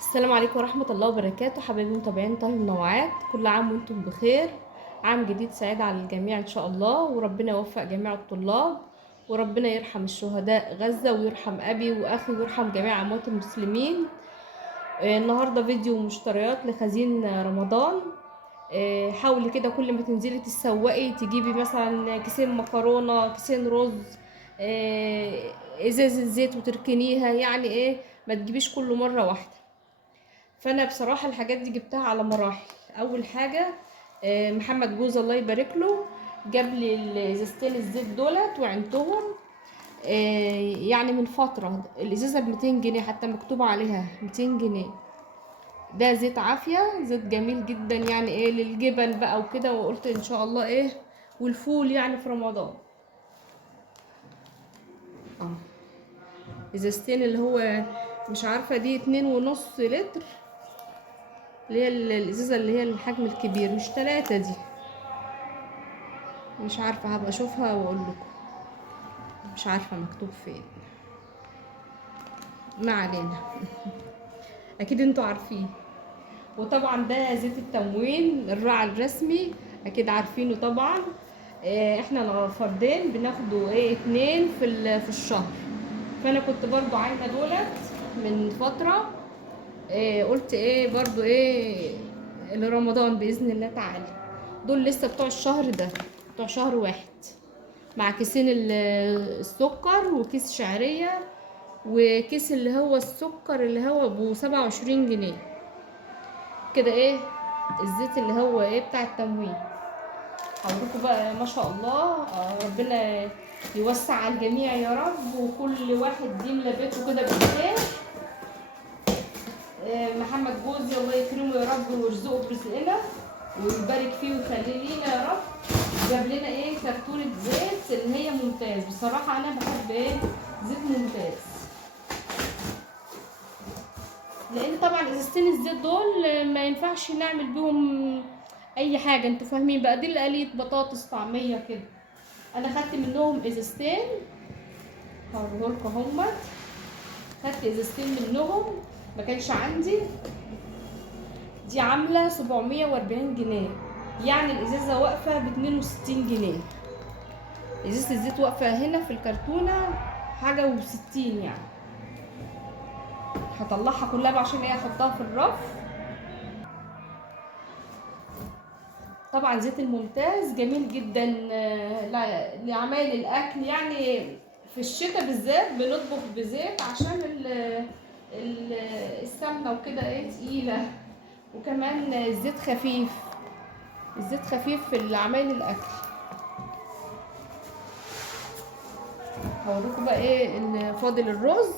السلام عليكم ورحمة الله وبركاته. حبايبي متابعين طهي منوعات، كل عام وانتم بخير. عام جديد سعيد على الجميع ان شاء الله، وربنا يوفق جميع الطلاب، وربنا يرحم الشهداء غزة ويرحم ابي واخي ويرحم جميع اموات المسلمين. النهاردة فيديو مشتريات لخزين رمضان. حاولي كده كل ما تنزلي تسوقي تجيبي مثلا كيسين مكرونة، كيسين رز، آه، ازاز الزيت وتركنيها، يعني ايه، ما تجيبيش كله مرة واحدة. فانا بصراحه الحاجات دي جبتها على مراحل. اول حاجه محمد جوز الله يبارك له جاب لي الازازتين الزيت دولت وعنتهم. يعني من فتره الازازه ب 200 جنيه، حتى مكتوب عليها 200 جنيه. ده زيت عافيه، زيت جميل جدا، يعني ايه للجبن بقى وكده، وقلت ان شاء الله ايه والفول يعني في رمضان. اه ازازتين اللي هو مش عارفه دي 2.5 لتر، اللي هي الازازه اللي هي الحجم الكبير، مش 3 دي. مش عارفه، هبقى اشوفها واقول لكم. مش عارفه مكتوب فين، ما علينا. اكيد انتوا عارفين. وطبعا ده زيت التموين الراعي الرسمي، اكيد عارفينه طبعا. احنا فردين بناخده 2 في الشهر. فانا كنت برضو عاينه دولت من فتره. قلت برضو لرمضان باذن الله تعالى. دول لسه بتوع الشهر ده، بتوع شهر واحد، مع كيسين السكر وكيس شعرية، وكيس اللي هو السكر اللي هو ب27 جنيه كده. الزيت اللي هو بتاع التموين. هوريكم بقى ما شاء الله. ربنا يوسع على الجميع يا رب، وكل واحد يملى بيته كده بالخير. محمد جوزي الله يكرمه يا رب ويرزقه برزقنا ويبارك فيه ويخليه لينا يا رب. جاب لنا كرتونة زيت اللي هي ممتاز بصراحة. انا بحب زيت ممتاز، لان طبعا ازازتين الزيت دول ما ينفعش نعمل بيهم اي حاجة. انتوا فاهمين بقى، دي لقلية بطاطس طعمية كده. انا خدت منهم ازازتين، هوريهولكوا اهمت. خدت ازازتين منهم، ما كانش عندي. دي عاملة 740 جنيه، يعني الازازة واقفة ب62 جنيه. ازازة الزيت واقفة هنا في الكرتونة حاجة و60 يعني. هطلعها كلها بقى عشان احطها في الرف. طبعا زيت الممتاز جميل جدا لعمايل الاكل، يعني في الشتاء بالذات بنطبخ بزيت عشان السمنة وكده تقيلة. وكمان الزيت خفيف، الزيت خفيف في عمايل الاكل. هوريكم بقى فاضل الرز.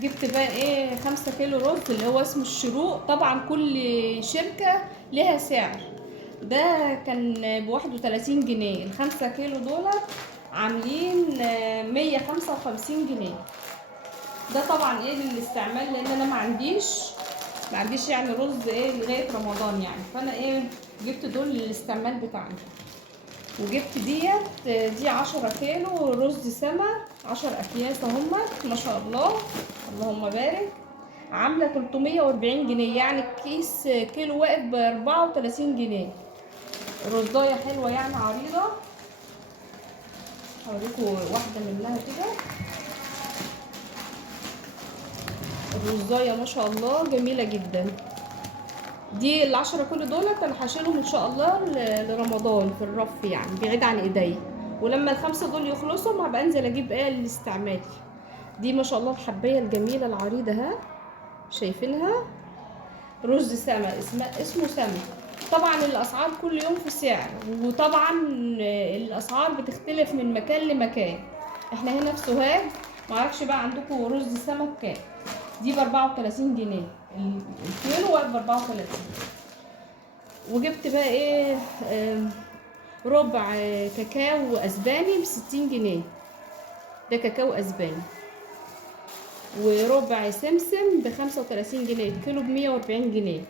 جبت بقى 5 كيلو رز اللي هو اسمه الشروق. طبعا كل شركة لها سعر. ده كان ب31 جنيه. ال5 كيلو دول عاملين 155 جنيه. ده طبعا للاستعمال، لان انا ما عنديش يعني رز لغاية رمضان يعني. فانا جبت دول للاستعمال بتاعنا. وجبت دي 10 كيلو رز سما، 10 اكياس اهمت ما شاء الله، اللهم بارك. عامله 340 جنيه، يعني الكيس كيلو واقف ب34 جنيه. رزايه حلوه يعني عريضه. هوريكم واحده منها كده. الرزايه ما شاء الله جميله جدا. دي ال10 كيلو دولت انا هشيلهم ان شاء الله لرمضان في الرف، يعني بعيد عن ايديا. ولما ال5 دول يخلصوا هبقى انزل اجيب للاستعمال. دي ما شاء الله الحبايه الجميله العريضه ها، شايفينها؟ رز سما، اسمه سما. طبعا الاسعار كل يوم في سعر، وطبعا الاسعار بتختلف من مكان لمكان. احنا هنا في سوهاج، معرفش بقى عندكم رز سما بكام. دي ب34 جنيه، الكيلو واقف ب34. وجبت بقى ربع كاكاو اسباني ب60 جنيه. ده كاكاو اسباني. وربع سمسم ب35 جنيه، الكيلو ب140 جنيه.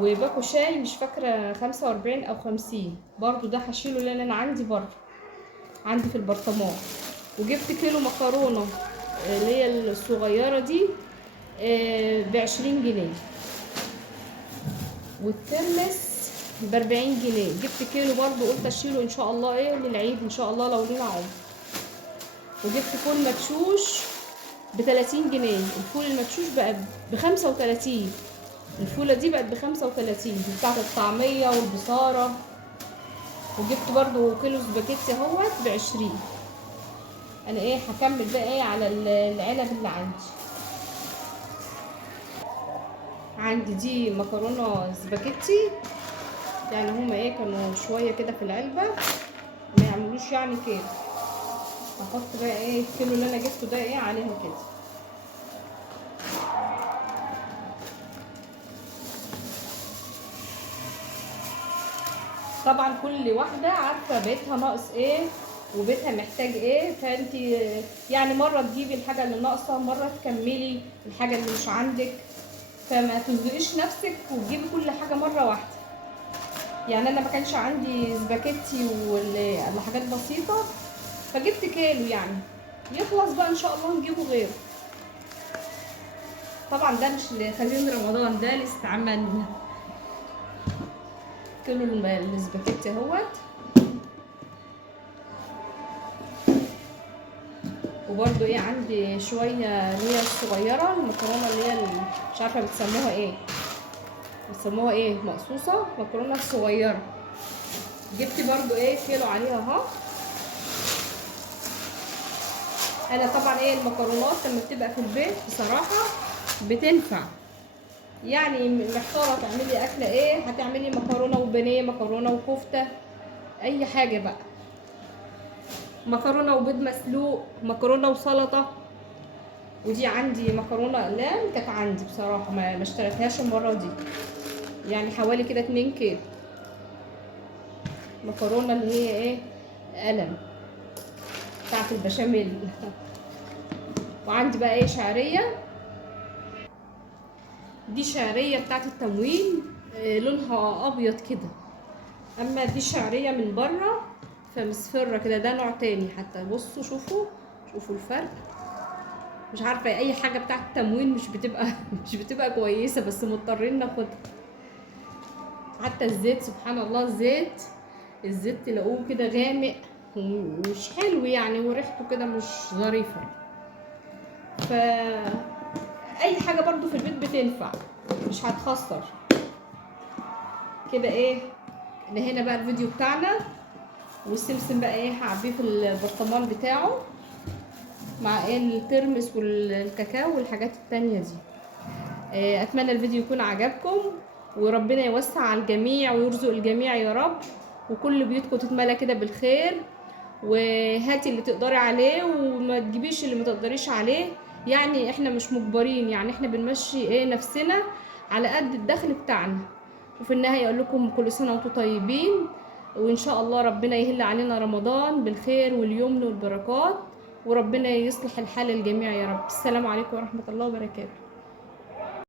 وباكو شاي مش فاكرة 45 أو 50 برضو. ده هشيله لأن أنا عندي بره، عندي في البرطمان. وجبت كيلو مكرونة اللي هي الصغيرة دي ب20 جنيه، والترمس ب40 جنيه. جبت كيلو برضو قلت اشيله ان شاء الله للعيد ان شاء الله لو لينا عمر. وجبت فول مدشوش ب30 جنيه. الفول المدشوش بقى ب35. الفولة دي بقت ب35 بتاعت الطعمية والبصارة. وجبت برضو كيلو سباكيتي اهوت ب20. انا هكمل بقى على العلب اللي عندي دي مكرونة سباكيتي. يعني هما كانوا شوية كده في العلبة، ما يعملوش يعني كده. هحط بقى الكيلو اللي انا جبته ده عليها كده. طبعا كل واحدة عارفة بيتها ناقص وبيتها محتاج فانت يعني مرة تجيبي الحاجة اللي ناقصة، مرة تكملي الحاجة اللي مش عندك، فما تزنقيش نفسك وتجيبي كل حاجة مرة واحدة. يعني انا ما كانش عندي سباكيتي ولا حاجات بسيطة، فجبت كيلو يعني يخلص بقى ان شاء الله نجيبه غيره. طبعا ده مش لخزين رمضان، ده لاستعمالنا. كيلو السباكيتي اهوت. وبرده عندي شويه اللي هي الصغيره، المكرونه اللي هي مش عارفه بتسموها مقصوصه، مكرونه صغيره. جبت برده كيلو عليها اهو. انا طبعا المكرونات لما بتبقى في البيت بصراحه بتنفع. يعني محتاره تعملي اكله هتعملي مكرونه وبانيه، مكرونه وكفته، اي حاجه بقى، مكرونه وبيض مسلوق، مكرونه وسلطه. ودي عندي مكرونه اقلام، كانت عندي بصراحه ما اشتريتهاش المره دي، يعني حوالي كده 2 كيلو مكرونه اللي هي قلم بتاعت البشاميل. وعندي بقى شعريه، دي شعريه بتاعت التموين، لونها ابيض كده. اما دي شعريه من بره فمصفره كده، ده نوع تاني. حتى بصوا شوفوا الفرق. مش عارفه اي حاجه بتاعت التموين مش بتبقى كويسه، بس مضطرين ناخدها. حتى الزيت سبحان الله، الزيت تلاقوه كده غامق ومش حلو يعني، وريحته كده مش ظريفه. اي حاجه برضو في البيت بتنفع، مش هتخسر كده. هنا بقى الفيديو بتاعنا. والسمسم بقى هعبيه في البرطمان بتاعه مع الترمس والكاكاو والحاجات التانية دي. اتمنى الفيديو يكون عجبكم، وربنا يوسع على الجميع ويرزق الجميع يا رب، وكل بيوتكم تتملى كده بالخير. وهاتي اللي تقدري عليه وما تجيبيش اللي ما تقدريش عليه. يعني احنا مش مجبرين، يعني احنا بنمشي نفسنا على قد الدخل بتاعنا. وفي النهاية اقول لكم كل سنة وانتم طيبين، وان شاء الله ربنا يهل علينا رمضان بالخير واليمن والبركات، وربنا يصلح الحال الجميع يا رب. السلام عليكم ورحمة الله وبركاته.